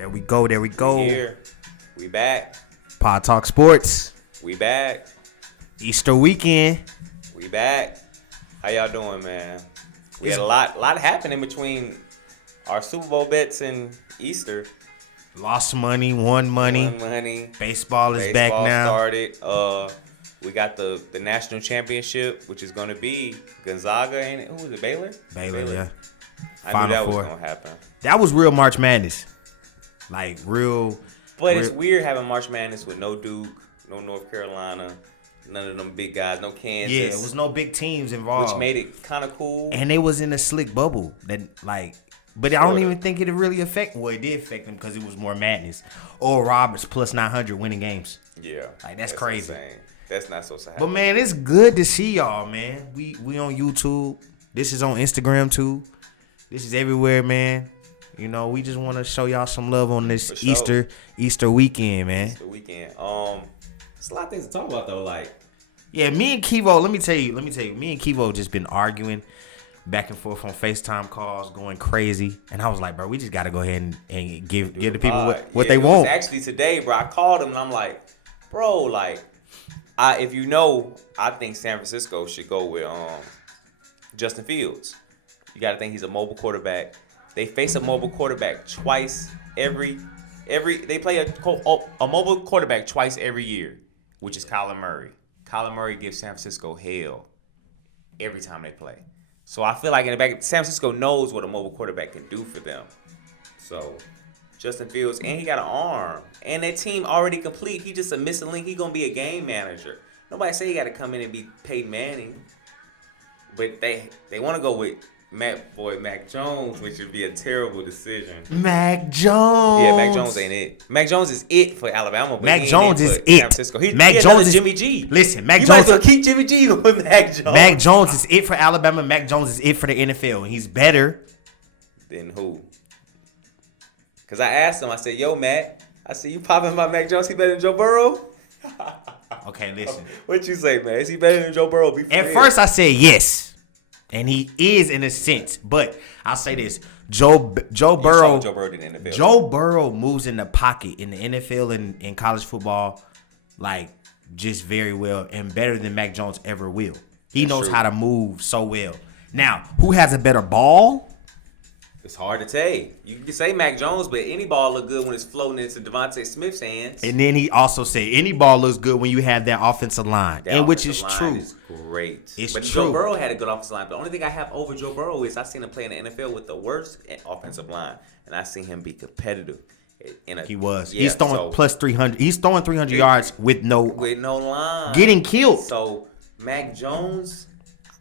There we go. We here. We back. Podtalksports. We back. Easter weekend. We back. How y'all doing, man? We had a lot happening between our Super Bowl bets and Easter. Lost money, won money. Baseball is back now. Started. We got the national championship, which is going to be Gonzaga and who was it? Baylor, yeah. I knew that was going to happen. That was real March Madness. Like real. But it's weird having March Madness with no Duke, no North Carolina, none of them big guys, no Kansas. Yeah, it was no big teams involved. Which made it kind of cool. And they was in a slick bubble that like. But I don't even think it really affected. Well, it did affect them because it was more madness. Or Roberts plus 900 winning games. Yeah, like that's crazy. Insane. That's not so sad. But man, it's good to see y'all, man. We on YouTube. This is on Instagram too. This is everywhere, man. You know, we just want to show y'all some love on this Easter weekend, man. Easter weekend. It's a lot of things to talk about though. Like, yeah, me and Kivo. Let me tell you. Me and Kivo just been arguing back and forth on FaceTime calls, going crazy. And I was like, bro, we just got to go ahead and give the people what they want. Actually, today, bro, I called him and I'm like, bro, like, if you know, I think San Francisco should go with Justin Fields. You got to think he's a mobile quarterback. They face a mobile quarterback twice every. They play a mobile quarterback twice every year, which is Kyler Murray. Kyler Murray gives San Francisco hell every time they play. So I feel like in the back, San Francisco knows what a mobile quarterback can do for them. So Justin Fields, and he got an arm, and that team already complete. He just a missing link. He gonna be a game manager. Nobody say he got to come in and be Peyton Manning, but they want to go with macJones, which would be a terrible decision. macJones. Yeah, macJones ain't it. macJones is it for Alabama. But macJones is it. it. San Francisco. macJones is Jimmy G. Listen, macJones. You might as well keep Jimmy G with macJones. macJones is it for Alabama. macJones is it for the NFL, and he's better than who? Because I asked him. I said, "Yo, Matt, I see you popping my macJones. He better than Joe Burrow." Okay, listen. What you say, man? Is he better than Joe Burrow? At first, I said yes. And he is in a sense, but I'll say this: Joe Burrow. Joe Burrow did in the NFL. Joe Burrow moves in the pocket in the NFL and in college football, like just very well and better than macJones ever will. He knows how to move so well. Now, who has a better ball? It's hard to say. You can say macJones, but any ball look good when it's floating into Devontae Smith's hands. And then he also said any ball looks good when you have that offensive line, which is true. Is great. It's but true. Joe Burrow had a good offensive line. But the only thing I have over Joe Burrow is I seen him play in the NFL with the worst offensive line, and I seen him be competitive. He was. Yeah, he's throwing plus 300. He's throwing 300 yards with no line, getting killed. So macJones,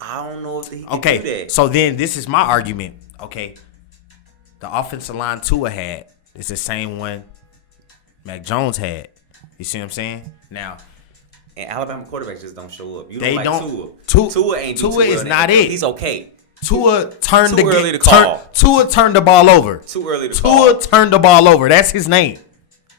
I don't know if he can do that. So then this is my argument. Okay. The offensive line Tua had is the same one macJones had. You see what I'm saying? Now, and Alabama quarterbacks just don't show up. They don't. Tua ain't. Tua is not it. He's okay. Tua turned too early to call. Tua turned the ball over. Too early to call. Tua turned the ball over. That's his name.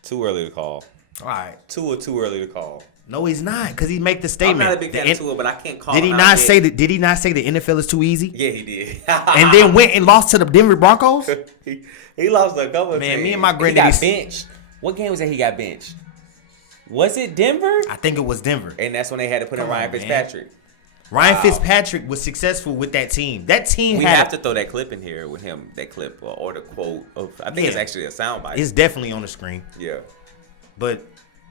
Too early to call. All right. Tua too early to call. No, he's not, because he make the statement. I'm not a big fan of Tua, but I can't call. Did he not say that? Did he not say the NFL is too easy? Yeah, he did. And then went and lost to the Denver Broncos. he lost a couple. Man, teams. me and my granddaddy. He got benched. What game was that? He got benched. Was it Denver? I think it was Denver. And that's when they had to put in Ryan Fitzpatrick. Ryan Fitzpatrick was successful with that team. That team we have to throw that clip in here with him. That clip or the quote of. I think it's actually a soundbite. It's definitely on the screen. Yeah. But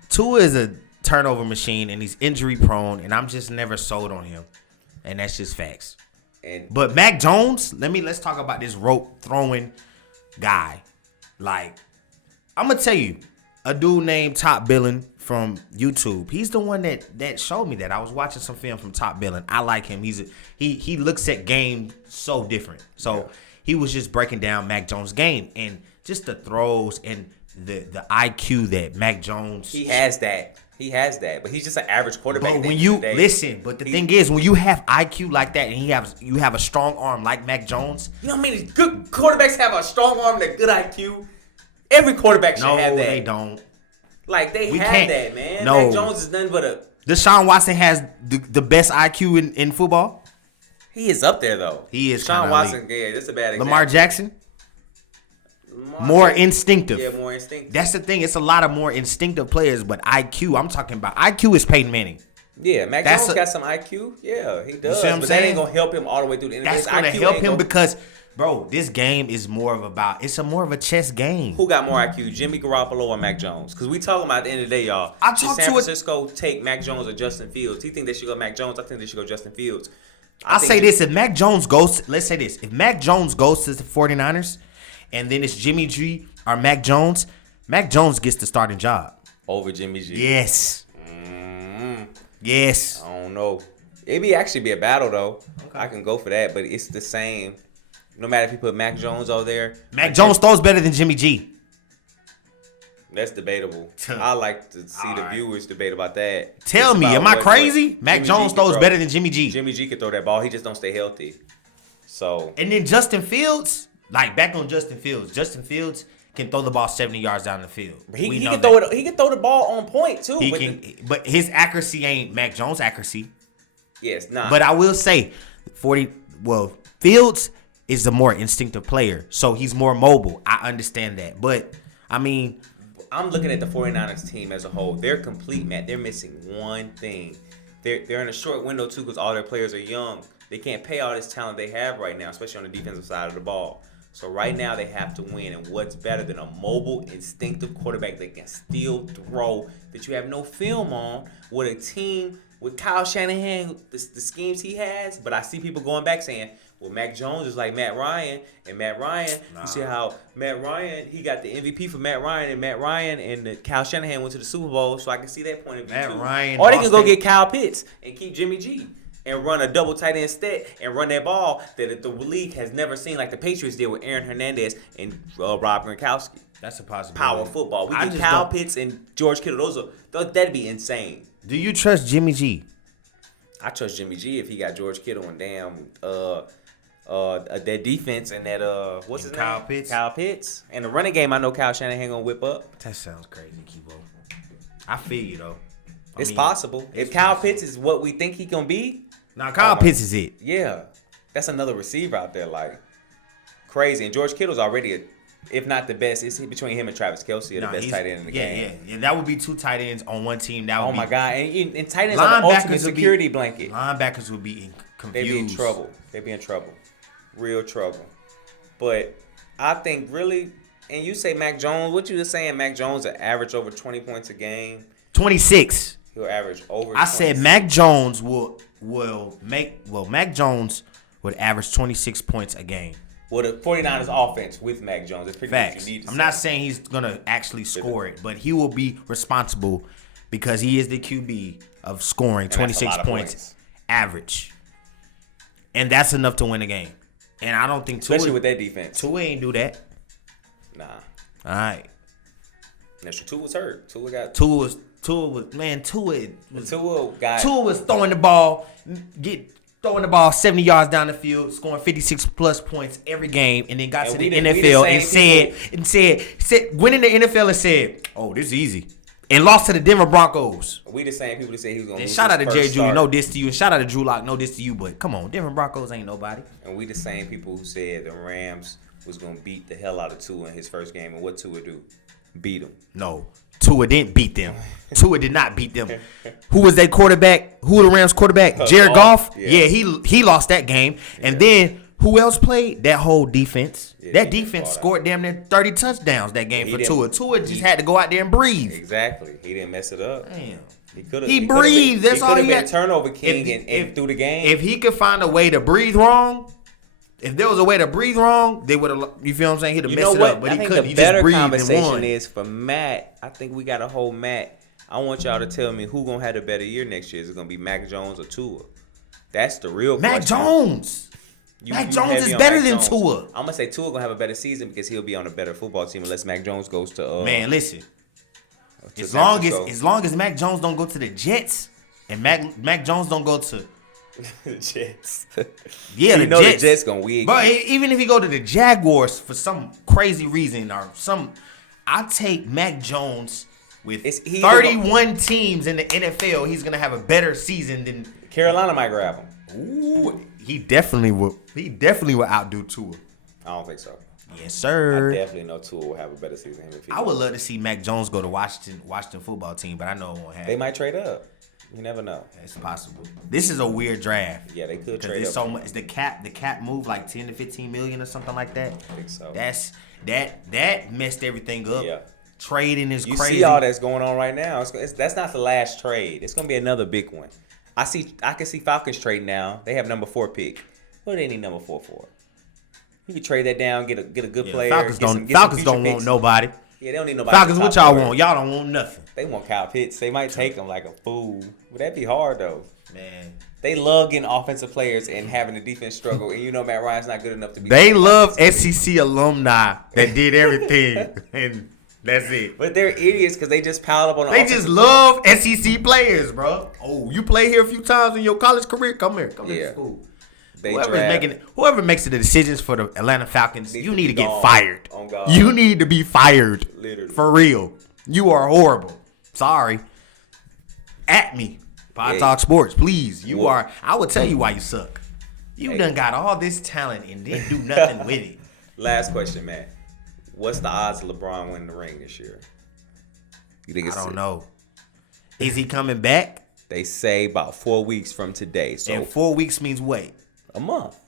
Tua is a turnover machine, and he's injury prone, and I'm just never sold on him, and that's just facts. But macJones, let's talk about this rope throwing guy. Like, I'm gonna tell you, a dude named Top Billin from YouTube. He's the one that showed me that. I was watching some film from Top Billin. I like him. He looks at game so different. So he was just breaking down macJones' game and just the throws and the IQ that macJones. He has that, but he's just an average quarterback. But when you listen, but the thing is, when you have IQ like that and you have a strong arm like macJones, you know what I mean? Good quarterbacks have a strong arm and a good IQ. Every quarterback should have that. No, they don't. Like they have that, man. No. macJones is nothing but a. Deshaun Watson has the best IQ in football. He is up there though. He is. Deshaun Watson, yeah, that's a bad example. Lamar Jackson. More instinctive. Yeah, more instinctive. That's the thing. It's a lot of more instinctive players, but IQ, I'm talking about IQ is Peyton Manning. Yeah, Mac Jones got some IQ. Yeah, he does. But that ain't gonna help him all the way through the end. That's gonna help him because, bro, this game is more of more of a chess game. Who got more IQ, Jimmy Garoppolo or Mac Jones? Because we talking about at the end of the day, y'all. San Francisco take Mac Jones or Justin Fields? He think they should go Mac Jones. I think they should go Justin Fields. I'll say this: if Mac Jones goes, let's say this: if Mac Jones goes to the 49ers, and then it's Jimmy G or Mac Jones gets the starting job over Jimmy G. Yes. Yes. I don't know. It'd actually be a battle though. Okay. I can go for that, but it's the same. No matter if you put Mac Jones over there. Mac Jones throws better than Jimmy G. That's debatable. I like to see the viewers debate about that. Tell me, am I crazy? Mac Jones throws better than Jimmy G. Jimmy G can throw that ball. He just don't stay healthy. So. And then Justin Fields, back on Justin Fields. Justin Fields can throw the ball 70 yards down the field. He can throw it. He can throw the ball on point too. But his accuracy ain't Mac Jones' accuracy. Yes, not. But I will say, Fields is the more instinctive player, so he's more mobile. I understand that, but I mean, I'm looking at the 49ers team as a whole. They're complete, Matt. They're missing one thing. They're in a short window too because all their players are young. They can't pay all this talent they have right now, especially on the defensive side of the ball. So right now they have to win, and what's better than a mobile, instinctive quarterback that can still throw, that you have no film on, with a team with Kyle Shanahan, the schemes he has. But I see people going back saying, well, Mac Jones is like Matt Ryan, and Matt Ryan, you see how Matt Ryan, he got the MVP for Matt Ryan and Kyle Shanahan went to the Super Bowl, so I can see that point of view Matt too. Ryan, or they can go get Kyle Pitts and keep Jimmy G and run a double tight end set and run that ball that the league has never seen, like the Patriots did with Aaron Hernandez and Rob Gronkowski. That's a possibility. Power football. We get Kyle Pitts and George Kittle. That'd be insane. Do you trust Jimmy G? I trust Jimmy G if he got George Kittle and that defense and that what's his Kyle name? Pitts. Kyle Pitts. And the running game, I know Kyle Shanahan gonna whip up. That sounds crazy, Kibo. I feel you though. It's possible. If Kyle Pitts is what we think he gonna be. Now Kyle Pitts is it. Yeah. That's another receiver out there, like crazy. And George Kittle's already if not the best, it's between him and Travis Kelce the best tight end in the game. Yeah. That would be two tight ends on one team. That would my God. And tight ends are the ultimate security blanket. Linebackers would be confused. They'd be in trouble. They'd be in trouble. Real trouble. But I think really, and you say Mac Jones, what you just saying, Mac Jones will average over 20 points a game? 26. He'll average over 26. I said Mac Jones Mac Jones would average 26 points a game. Well, the 49ers offense with Mac Jones is pretty much what you need to I'm not saying he's going to actually score it, but he will be responsible because he is the QB of scoring 26 points average. And that's enough to win a game. And I don't think Tua... Especially with that defense. Tua ain't do that. Nah. All right. That's true. Tua was hurt. Tua was throwing the ball, throwing the ball 70 yards down the field, scoring 56 plus points every game, and then got to the NFL and said winning the NFL and said, "Oh, this is easy," and lost to the Denver Broncos. We the same people that say he was gonna lose. Shout out to Jerry Jeudy, no diss to you, and shout out to Drew Lock, no diss to you, but come on, Denver Broncos ain't nobody. And we the same people who said the Rams was gonna beat the hell out of Tua in his first game, and what Tua do? Beat him. No. Tua didn't beat them. Tua did not beat them. Who was that quarterback? Who was the Rams quarterback? Jared Goff? Yeah, he lost that game. And then who else played? That whole defense. Yeah, that defense scored damn near 30 touchdowns that game for Tua. Tua just had to go out there and breathe. Exactly. He didn't mess it up. Damn. He breathed. That's all he had. He could have been turnover king and through the game. If he could find a way to breathe wrong, if there was a way to breathe wrong, they would have. You feel what I'm saying? He'd have messed it up, but he couldn't. The better conversation is for Matt. I think we got to hold Matt. I want y'all to tell me who gonna have a better year next year. Is it gonna be Mac Jones or Tua? That's the real question. Mac Jones. Mac Jones is better than Tua. I'm gonna say Tua gonna have a better season because he'll be on a better football team unless Mac Jones goes to. Man, listen. As long as Mac Jones don't go to the Jets and Mac Jones don't go to. The Jets. Yeah, the Jets. The Jets gonna win. But even if he go to the Jaguars for some crazy reason I'll take Mac Jones with 31 teams in the NFL. He's gonna have a better season than Carolina might grab him. Ooh, he definitely will. He definitely will outdo Tua. I don't think so. Yes, sir. I definitely know Tua will have a better season than him. I would love to see macJones go to Washington football team, but I know it won't happen. They might trade up. You never know. It's possible. This is a weird draft. Yeah, they could trade there's up. so much. The cap moved like 10 to 15 million or something like that. I think so. That messed everything up. Yeah. Trading is you crazy. You see all that's going on right now. That's not the last trade. It's gonna be another big one. I can see Falcons trade now. They have number 4 pick. What do they need number 4 for? You can trade that down, get a good player. Falcons don't want nobody. Yeah, they don't need nobody. Falcons, what y'all want? Y'all don't want nothing. They want Kyle Pitts. They might take him like a fool. Would that be hard though? Man. They love getting offensive players and having the defense struggle. And Matt Ryan's not good enough to be. They love SEC alumni that did everything. And that's it. But they're idiots because they just piled up on the They just love SEC players, bro. Oh, you play here a few times in your college career? Come here. Come to school. Whoever makes the decisions for the Atlanta Falcons, you need to get fired. You need to be fired. Literally. For real. You are horrible. Sorry. At me. Podtalksports, please. You are. I will tell you why you suck. You done got all this talent and didn't do nothing with it. Last question, man. What's the odds of LeBron winning the ring this year? You think it's I don't know. Is he coming back? They say about 4 weeks from today. So and 4 weeks means what? A month.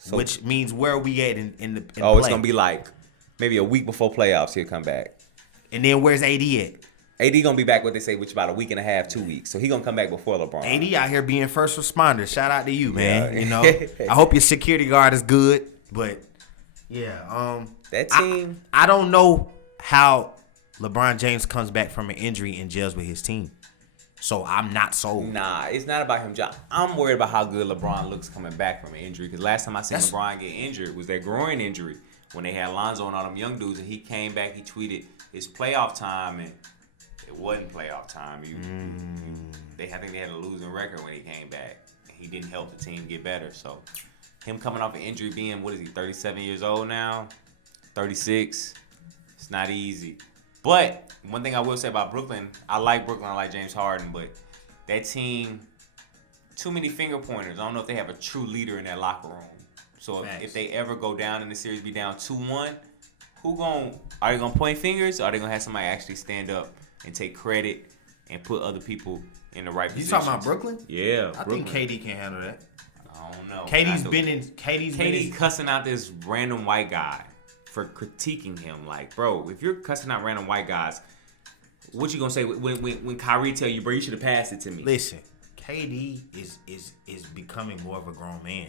So, which means where are we at in the it's play? Gonna be like maybe a week before playoffs. He'll come back. And then where's AD at? AD gonna be back. What they say, which about a week and a half, 2 weeks. So he gonna come back before LeBron. AD out here being first responder. Shout out to you, man. Yeah. You know, I hope your security guard is good. But yeah, that team. I don't know how LeBron James comes back from an injury and gels with his team. So I'm not sold. Nah, it's not about him. I'm worried about how good LeBron looks coming back from an injury. Because last time I seen LeBron get injured was that groin injury when they had Lonzo and all them young dudes, and he came back. He tweeted his playoff time, and it wasn't playoff time. I think they had a losing record when he came back. He didn't help the team get better. So him coming off an injury, being 37 years old now, 36, it's not easy. But one thing I will say about Brooklyn, I like James Harden, but that team, too many finger pointers. I don't know if they have a true leader in that locker room. So if they ever go down in the series, be down 2-1, are they gonna point fingers, or are they gonna have somebody actually stand up and take credit and put other people in the right position? You talking about Brooklyn? Yeah, I think KD can't handle that. I don't know. KD's cussing out this random white guy for critiquing him. Like, bro, if you're cussing out random white guys, what you gonna say when Kyrie tell you, bro, you should have passed it to me? Listen, KD is becoming more of a grown man.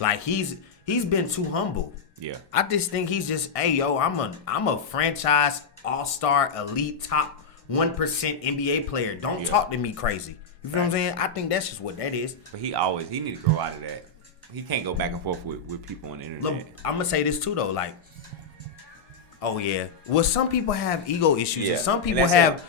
Like he's been too humble. Yeah. I just think he's just, hey yo, I'm a franchise all-star elite top 1% NBA player. Don't talk to me crazy. You feel what I'm saying? I think that's just what that is. But he need to grow out of that. He can't go back and forth with people on the internet. Look, I'm gonna say this too though, like, oh yeah. Well, some people have ego issues, and some people have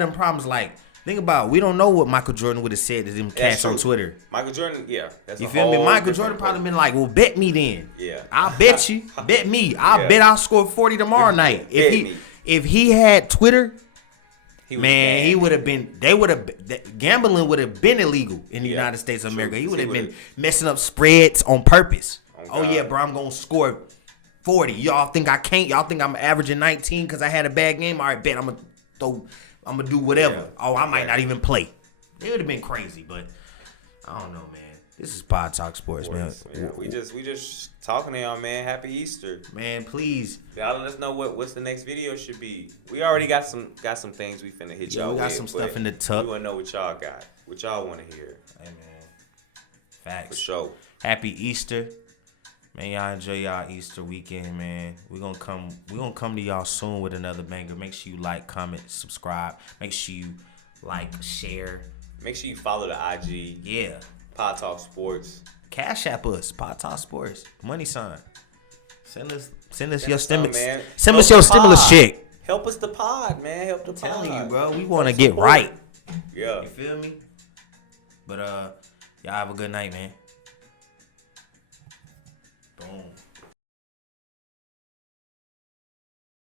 them problems. Like, think about it, we don't know what Michael Jordan would have said to them cats on Twitter. Michael Jordan, that's you feel me? Michael Jordan probably been like, well, bet me then. Yeah. I'll bet you. Bet me. I'll bet I'll score 40 tomorrow night. If he had Twitter, he would have been. Gambling would have been illegal in the United States of America. He would have been messing up spreads on purpose. Oh yeah, bro, I'm gonna score 40. Y'all think I can't? Y'all think I'm averaging 19 because I had a bad game? All right, bet I'm gonna do whatever. Yeah. Oh, I might not even play. It would have been crazy, but I don't know, man. This is Podtalksports, man. Yeah, we just talking to y'all, man. Happy Easter, man. Please, y'all let us know what's the next video should be. We already got some things we finna hit y'all with. We got some stuff in the tuck. We wanna know what y'all got, what y'all wanna hear. Hey man, facts for sure. Happy Easter, man. Y'all enjoy y'all Easter weekend, man. We gonna come to y'all soon with another banger. Make sure you like, comment, subscribe. Make sure you like, share. Make sure you follow the IG. Yeah. Podtalksports. Cash App us, Podtalksports. Money sign. Send us your stimulus. Send us your stimulus check. Help us the pod, man. Help the pod. I'm telling you, bro. We want to get right. Yeah. You feel me? But y'all have a good night, man. Boom.